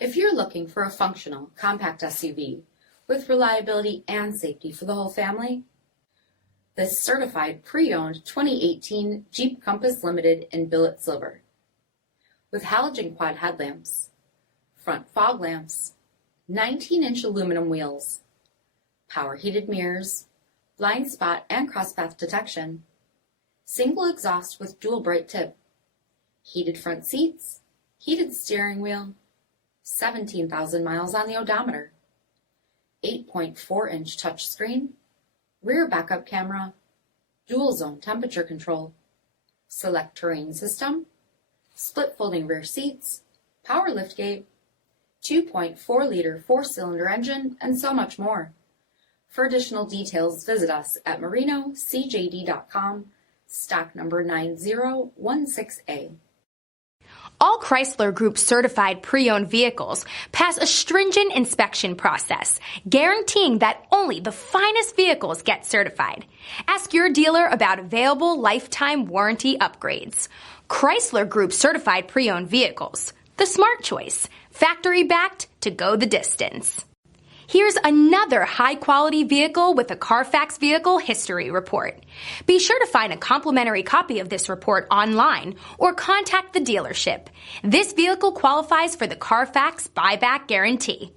If you're looking for a functional, compact SUV with reliability and safety for the whole family, this certified pre-owned 2018 Jeep Compass Limited in billet silver. With halogen quad headlamps, front fog lamps, 19-inch aluminum wheels, power heated mirrors, blind spot and crosspath detection, single exhaust with dual bright tip, heated front seats, heated steering wheel, 17,000 miles on the odometer, 8.4-inch touchscreen, rear backup camera, dual zone temperature control, SELEC-TERRAIN system, split folding rear seats, power liftgate, 2.4-liter four-cylinder engine, and so much more. For additional details, visit us at marinocjd.com, stock number 9016A. All Chrysler Group certified pre-owned vehicles pass a stringent inspection process, guaranteeing that only the finest vehicles get certified. Ask your dealer about available lifetime warranty upgrades. Chrysler Group certified pre-owned vehicles, the smart choice, factory backed to go the distance. Here's another high-quality vehicle with a CARFAX vehicle history report. Be sure to find a complimentary copy of this report online or contact the dealership. This vehicle qualifies for the CARFAX buyback guarantee.